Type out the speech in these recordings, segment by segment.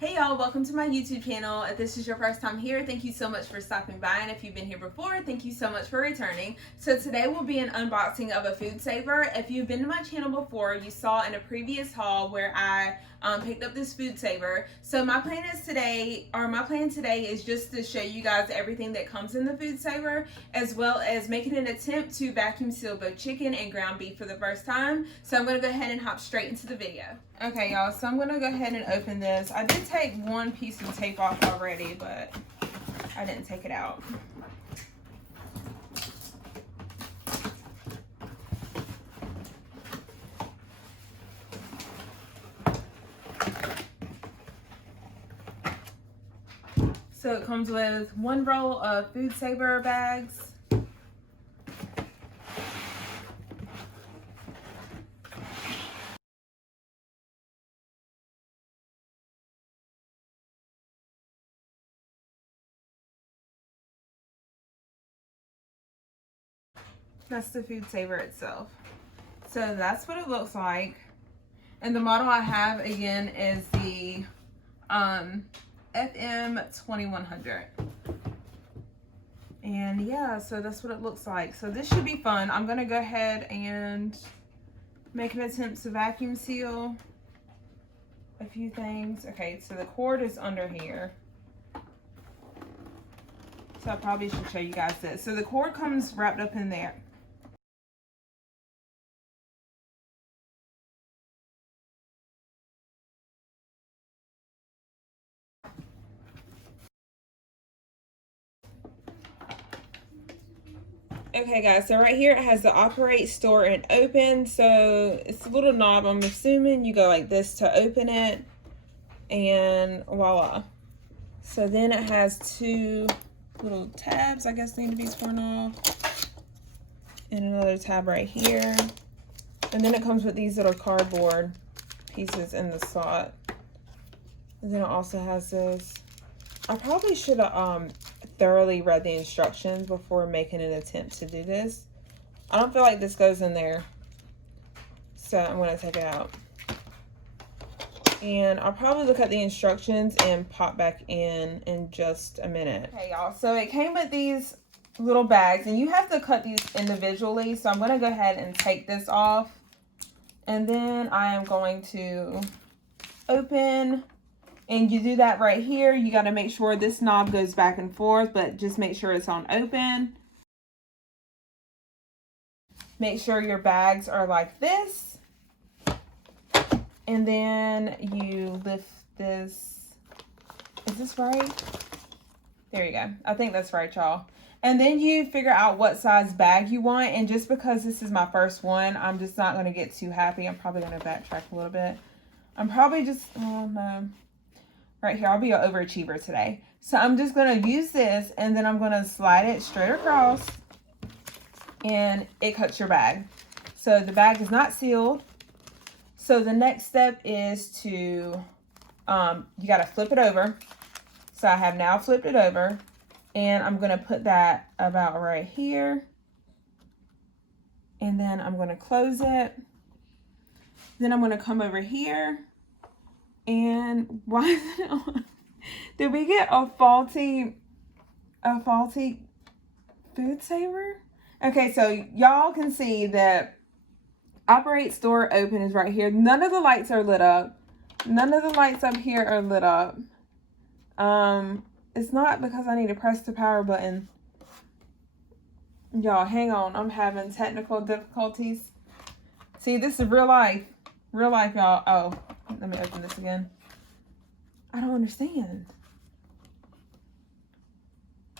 Hey y'all, welcome to my YouTube channel. If this is your first time here, thank you so much for stopping by, and if you've been here before, thank you so much for returning. So today will be an unboxing of a FoodSaver. If you've been to my channel before, you saw in a previous haul where I picked up this FoodSaver. So my plan today is just to show you guys everything that comes in the FoodSaver, as well as making an attempt to vacuum seal both chicken and ground beef for the first time. So I'm gonna go ahead and hop straight into the video. Okay y'all, so I'm gonna go ahead and open this. I did take one piece of tape off already, but I didn't take it out. So it comes with one roll of FoodSaver bags. That's the FoodSaver itself. So that's what it looks like. And the model I have again is the FM2100. And yeah, so that's what it looks like. So this should be fun. I'm gonna go ahead and make an attempt to vacuum seal a few things. Okay, so the cord is under here. So I probably should show you guys this. So the cord comes wrapped up in there. Okay guys, so right here it has the operate, store, and open. So it's a little knob. I'm assuming you go like this to open it, and voila. So then it has two little tabs, I guess need to be torn off, and another tab right here. And then it comes with these little cardboard pieces in the slot. And then it also has this. I probably should have thoroughly read the instructions before making an attempt to do this. I don't feel like this goes in there, so I'm going to take it out. And I'll probably look at the instructions and pop back in just a minute. Okay y'all, so it came with these little bags, and you have to cut these individually. So I'm going to go ahead and take this off, and then I am going to open. And you do that right here. You got to make sure this knob goes back and forth, but just make sure it's on open. Make sure your bags are like this. And then you lift this. Is this right? There you go. I think that's right, y'all. And then you figure out what size bag you want. And just because this is my first one, I'm just not going to get too happy. I'm probably going to backtrack a little bit. I'm probably just, oh no. Right here, I'll be an overachiever today. So I'm just going to use this, and then I'm going to slide it straight across, and it cuts your bag. So the bag is not sealed. So the next step is to, you got to flip it over. So I have now flipped it over, and I'm going to put that about right here. And then I'm going to close it. Then I'm going to come over here. And why is it on? Did we get a faulty FoodSaver? Okay, so y'all can see that operate, store, open is right here. None of the lights are lit up. None of the lights up here are lit up. It's not because I need to press the power button. Y'all, hang on. I'm having technical difficulties. See, this is real life. Real life, y'all. Oh, let me open this again. I don't understand.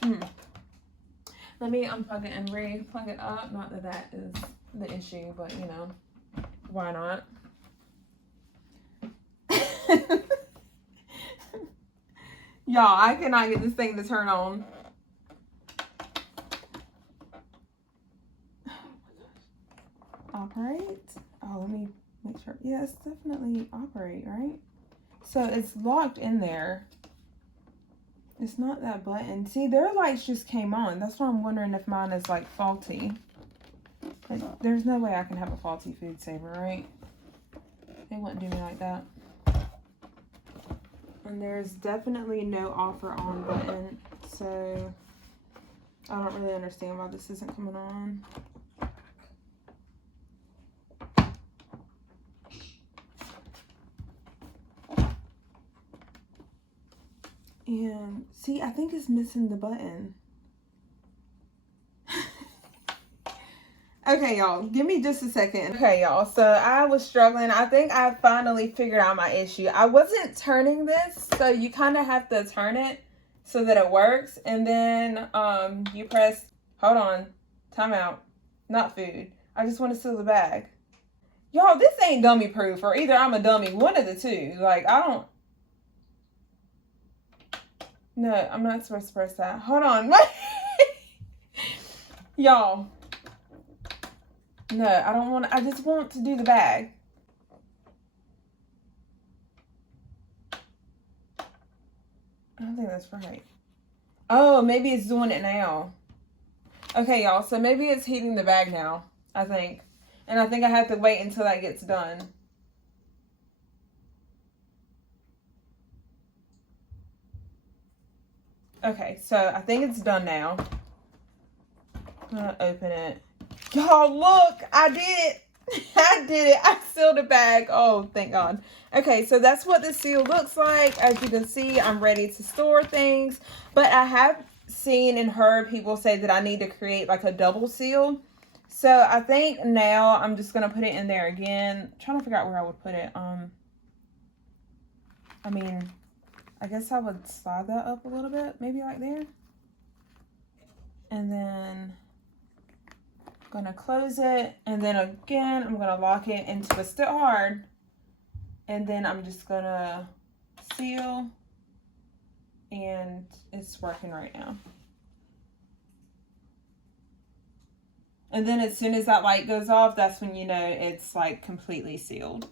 Let me unplug it and re-plug it up. Not that that is the issue, but you know, why not? Y'all, I cannot get this thing to turn on. Operate. Oh, let me make sure. Yeah, it's definitely operate, right? So it's locked in there. It's not that button. See, their lights just came on. That's why I'm wondering if mine is like faulty. Like, there's no way I can have a faulty FoodSaver, right? They wouldn't do me like that. And there's definitely no offer on button, so I don't really understand why this isn't coming on. And see, I think it's missing the button. Okay, y'all, give me just a second. Okay, y'all, so I was struggling. I think I finally figured out my issue. I wasn't turning this, so you kind of have to turn it so that it works. And then you press, hold on, time out, not food. I just want to seal the bag. Y'all, this ain't dummy proof, or either I'm a dummy, one of the two. Like, I don't. No, I'm not supposed to press that. Hold on. Y'all. No, I don't want to. I just want to do the bag. I don't think that's right. Oh, maybe it's doing it now. Okay, y'all. So maybe it's heating the bag now, I think. And I think I have to wait until that gets done. Okay, so I think it's done now. I'm gonna open it. Y'all, look, I did it. I did it. I sealed the bag. Oh, thank God. Okay, so that's what the seal looks like. As you can see, I'm ready to store things. But I have seen and heard people say that I need to create like a double seal. So I think now I'm just going to put it in there again. I'm trying to figure out where I would put it. I mean, I guess I would slide that up a little bit. Maybe like there. And then gonna close it, and then again I'm gonna lock it and twist it hard, and then I'm just gonna seal, and it's working right now. And then as soon as that light goes off, that's when you know it's like completely sealed.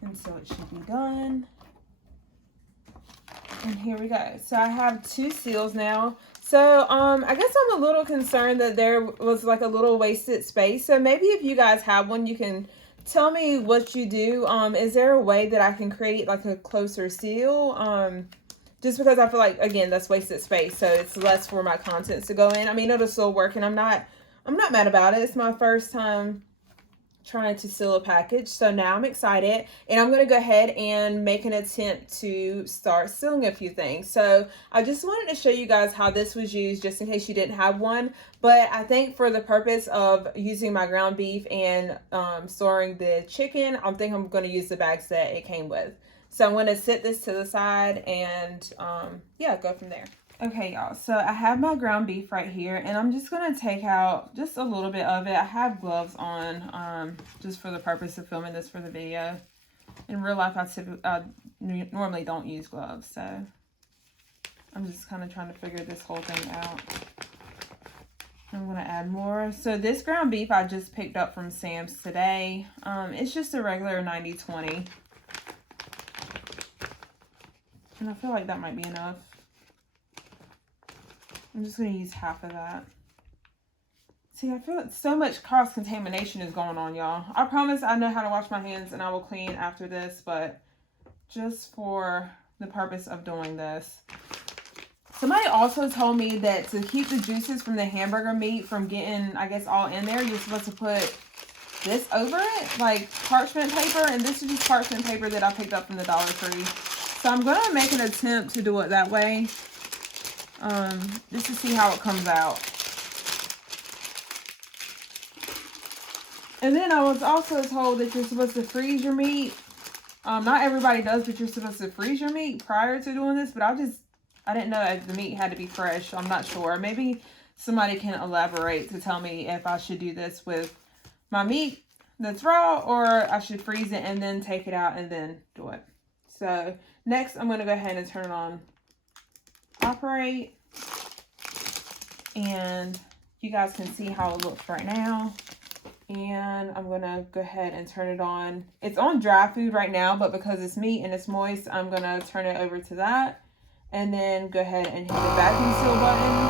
And so it should be done. And here we go. So I have 2 seals now. So I guess I'm a little concerned that there was like a little wasted space. So maybe if you guys have one, you can tell me what you do. Is there a way that I can create like a closer seal? Just because I feel like, again, that's wasted space. So it's less for my contents to go in. I mean, it'll still work, and I'm not mad about it. It's my first time trying to seal a package, so now I'm excited, and I'm going to go ahead and make an attempt to start sealing a few things. So I just wanted to show you guys how this was used, just in case you didn't have one. But I think for the purpose of using my ground beef and storing the chicken, I think I'm going to use the bags that it came with. So I'm going to set this to the side and yeah, go from there. Okay, y'all, so I have my ground beef right here, and I'm just going to take out just a little bit of it. I have gloves on just for the purpose of filming this for the video. In real life, I normally don't use gloves, so I'm just kind of trying to figure this whole thing out. I'm going to add more. So this ground beef I just picked up from Sam's today. It's just a regular 90/20. And I feel like that might be enough. I'm just going to use half of that. See, I feel like so much cross-contamination is going on, y'all. I promise I know how to wash my hands and I will clean after this, but just for the purpose of doing this. Somebody also told me that to keep the juices from the hamburger meat from getting, I guess, all in there, you're supposed to put this over it, like parchment paper, and this is just parchment paper that I picked up from the Dollar Tree. So I'm going to make an attempt to do it that way. Just to see how it comes out. And then I was also told that you're supposed to freeze your meat. Not everybody does, but you're supposed to freeze your meat prior to doing this. But I didn't know if the meat had to be fresh. I'm not sure. Maybe somebody can elaborate to tell me if I should do this with my meat that's raw, or I should freeze it and then take it out and then do it. So next I'm going to go ahead and turn it on operate, and you guys can see how it looks right now. And I'm gonna go ahead and turn it on. It's on dry food right now, but because it's meat and it's moist, I'm gonna turn it over to that, and then go ahead and hit the vacuum seal button.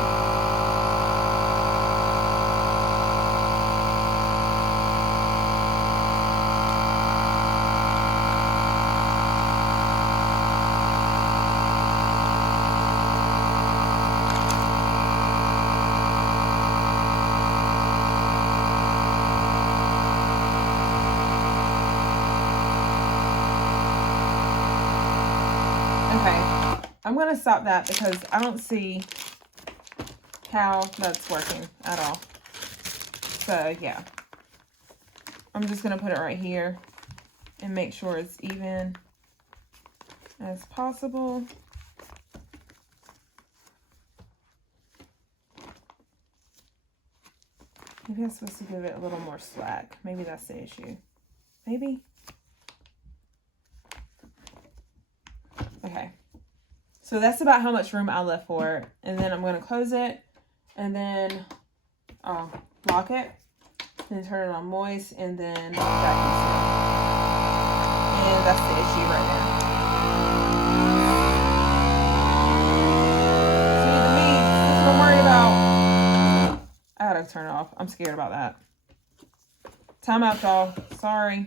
Okay, I'm gonna stop that because I don't see how that's working at all. So yeah, I'm just gonna put it right here and make sure it's even as possible. Maybe I'm supposed to give it a little more slack. Maybe that's the issue. Maybe. Okay. So that's about how much room I left for it. And then I'm going to close it and then lock it. Then turn it on moist and then vacuum seal. And that's the issue right now. See, the meat, that's what I'm worried about. I gotta turn it off. I'm scared about that. Time out, y'all. Sorry.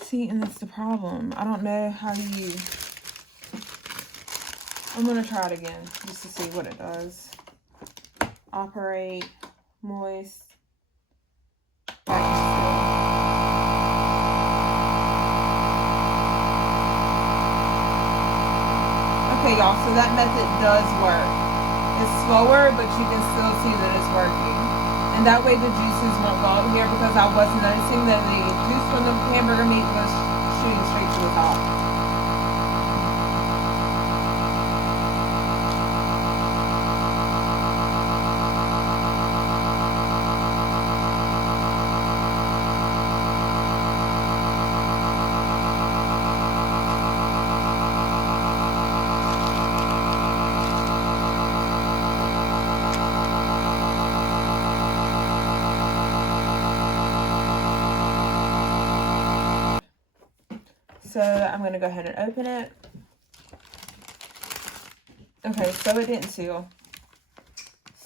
See, and that's the problem. I don't know how to use. I'm gonna try it again just to see what it does. Operate, moist, vacuum seal. Okay, y'all, so that method does work. It's slower, but you can still see that it's working. And that way the juices won't go up here because I wasn't noticing that the juice from the hamburger meat was shooting straight to the top. So I'm going to go ahead and open it. Okay, so it didn't seal.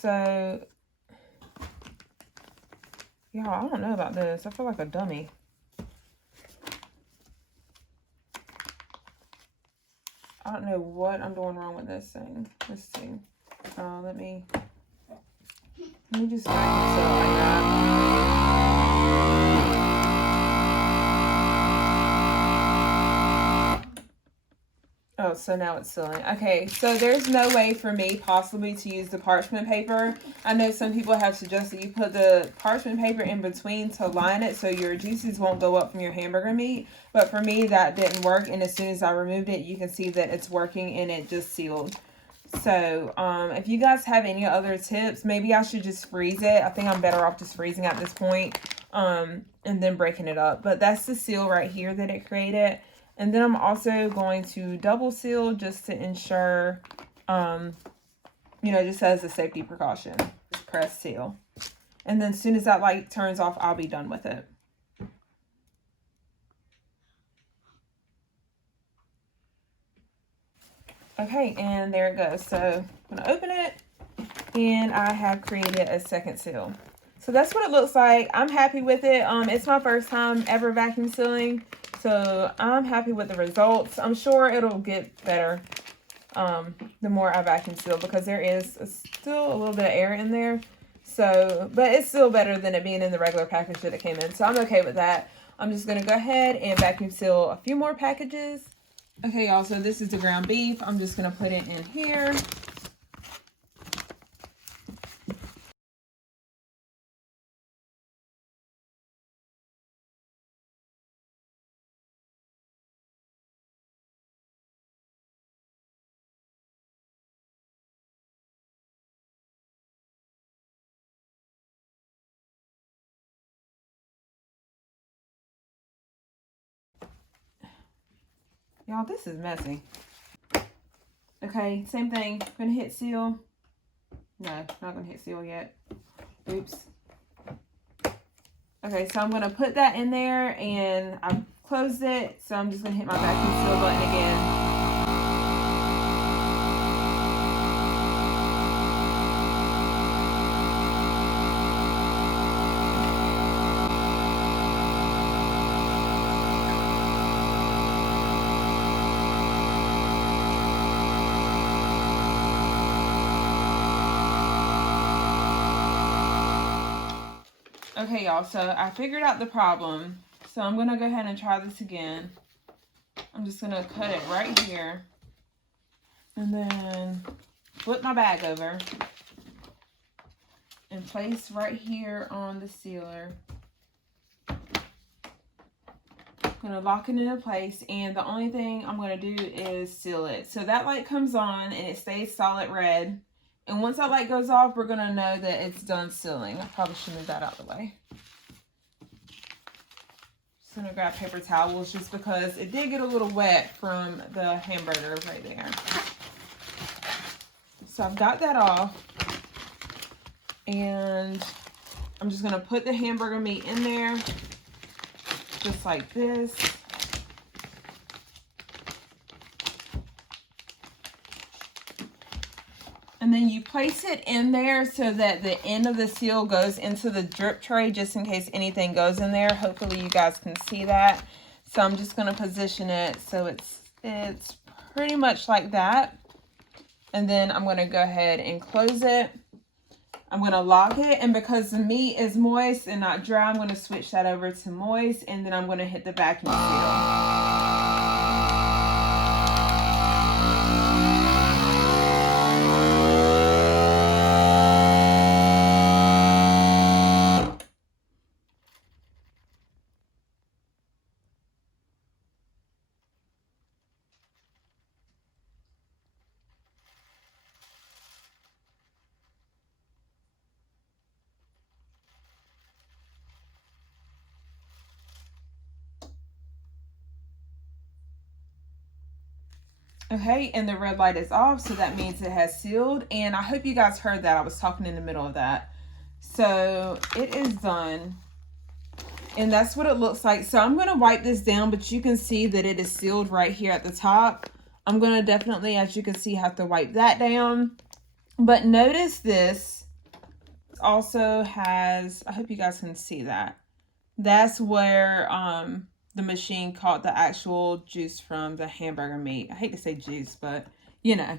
So, y'all, I don't know about this. I feel like a dummy. I don't know what I'm doing wrong with this thing. Let's see. Let me just vacuum seal it like that. Oh, so now it's sealing. Okay, so there's no way for me possibly to use the parchment paper. I know some people have suggested you put the parchment paper in between to line it so your juices won't go up from your hamburger meat. But for me, that didn't work. And as soon as I removed it, you can see that it's working and it just sealed. So if you guys have any other tips, maybe I should just freeze it. I think I'm better off just freezing at this point and then breaking it up. But that's the seal right here that it created. And then I'm also going to double seal just to ensure, just as a safety precaution. Just press seal. And then as soon as that light turns off, I'll be done with it. Okay, and there it goes. So I'm going to open it, and I have created a second seal. So that's what it looks like. I'm happy with it. It's my first time ever vacuum sealing. So I'm happy with the results. I'm sure it'll get better the more I vacuum seal because there is still a little bit of air in there. So, but it's still better than it being in the regular package that it came in. So I'm okay with that. I'm just going to go ahead and vacuum seal a few more packages. Okay, y'all, so this is the ground beef. I'm just going to put it in here. Y'all, this is messy. Okay, same thing. Gonna hit seal. No, not gonna hit seal yet. Oops. Okay, so I'm gonna put that in there and I've closed it. So I'm just gonna hit my vacuum seal button again. Okay, y'all, so I figured out the problem. So I'm going to go ahead and try this again. I'm just going to cut it right here. And then flip my bag over. And place right here on the sealer. I'm going to lock it into place. And the only thing I'm going to do is seal it. So that light comes on and it stays solid red. And once that light goes off, we're going to know that it's done sealing. I probably should move that out of the way. Just going to grab paper towels just because it did get a little wet from the hamburger right there. So I've got that off. And I'm just going to put the hamburger meat in there. Just like this. And then you place it in there so that the end of the seal goes into the drip tray just in case anything goes in there. Hopefully you guys can see that. So I'm just going to position it so it's pretty much like that. And then I'm going to go ahead and close it. I'm going to lock it. And because the meat is moist and not dry, I'm going to switch that over to moist. And then I'm going to hit the vacuum seal. Okay, and the red light is off, so that means it has sealed. And I hope you guys heard that. I was talking in the middle of that. So it is done. And that's what it looks like. So I'm going to wipe this down, but you can see that it is sealed right here at the top. I'm going to definitely, as you can see, have to wipe that down. But notice this also has, I hope you guys can see that. That's where the machine caught the actual juice from the hamburger meat. I hate to say juice, but you know,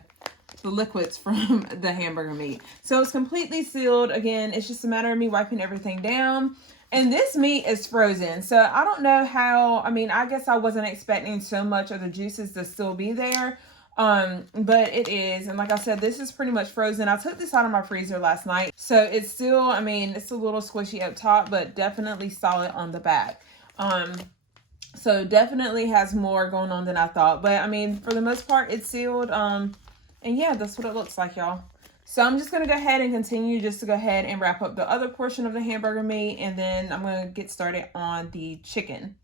the liquids from the hamburger meat. So it's completely sealed. Again, it's just a matter of me wiping everything down. And this meat is frozen. So I don't know how, I mean, I guess I wasn't expecting so much of the juices to still be there. But it is. And like I said, this is pretty much frozen. I took this out of my freezer last night. So it's still, I mean, it's a little squishy up top, but definitely solid on the back. So definitely has more going on than I thought. But I mean, for the most part, it's sealed. And yeah, that's what it looks like, y'all. So I'm just going to go ahead and continue just to go ahead and wrap up the other portion of the hamburger meat. And then I'm going to get started on the chicken.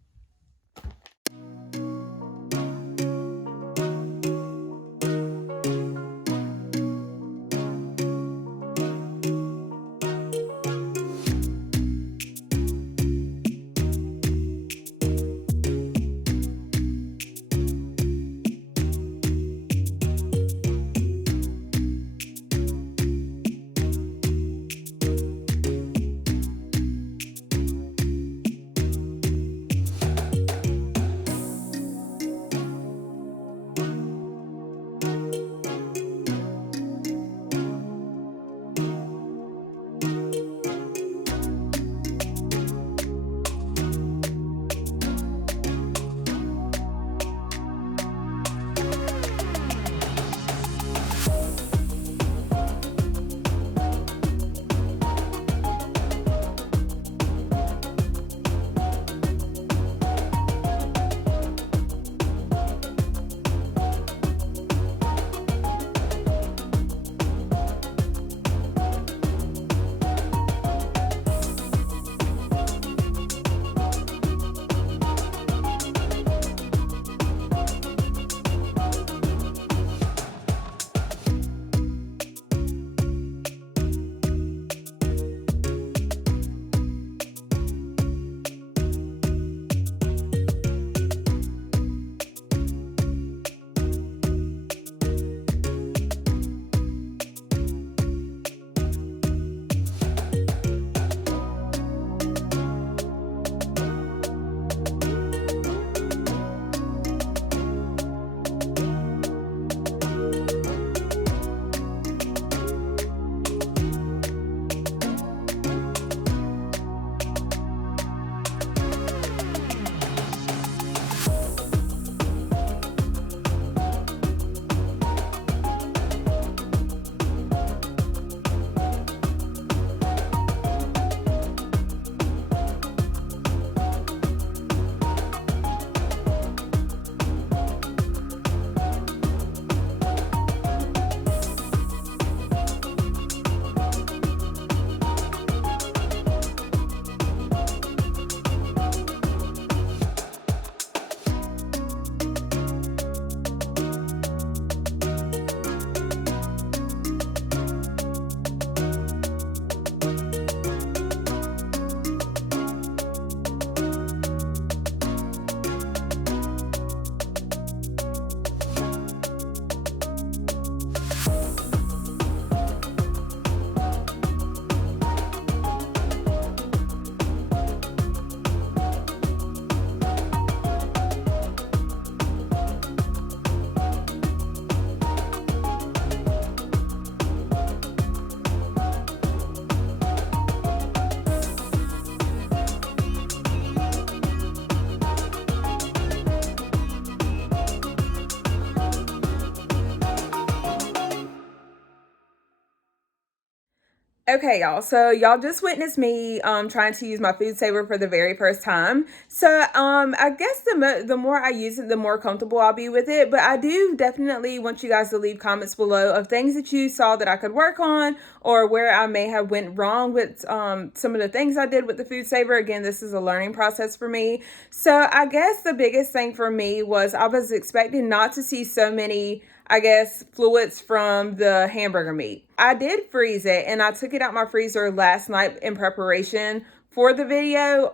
Okay, y'all. So y'all just witnessed me trying to use my FoodSaver for the very first time. So I guess the more I use it, the more comfortable I'll be with it. But I do definitely want you guys to leave comments below of things that you saw that I could work on, or where I may have went wrong with some of the things I did with the FoodSaver. Again, this is a learning process for me. So I guess the biggest thing for me was I was expecting not to see so many, I guess, fluids from the hamburger meat. I did freeze it, and I took it out my freezer last night in preparation for the video.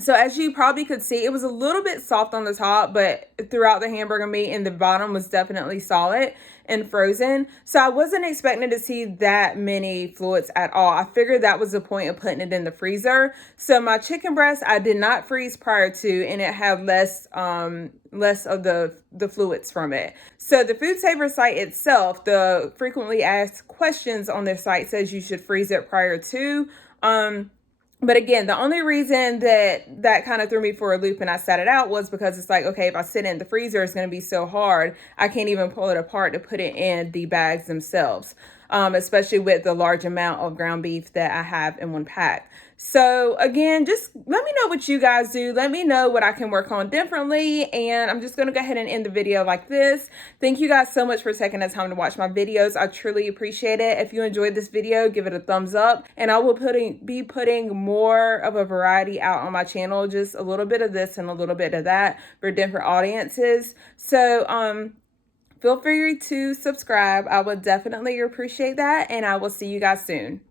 So as you probably could see, it was a little bit soft on the top, but throughout the hamburger meat, and the bottom was definitely solid and frozen. So I wasn't expecting to see that many fluids at all. I figured that was the point of putting it in the freezer. So my chicken breast, I did not freeze prior to, and it had less of the fluids from it. So the FoodSaver site itself, the frequently asked questions on their site says you should freeze it prior to. But again, the only reason that kind of threw me for a loop and I set it out was because it's like, okay, if I sit it in the freezer, it's going to be so hard. I can't even pull it apart to put it in the bags themselves, especially with the large amount of ground beef that I have in one pack. So again, just let me know what you guys do. Let me know what I can work on differently. And I'm just going to go ahead and end the video like this. Thank you guys so much for taking the time to watch my videos. I truly appreciate it. If you enjoyed this video, give it a thumbs up. And I will be putting more of a variety out on my channel. Just a little bit of this and a little bit of that for different audiences. So feel free to subscribe. I would definitely appreciate that. And I will see you guys soon.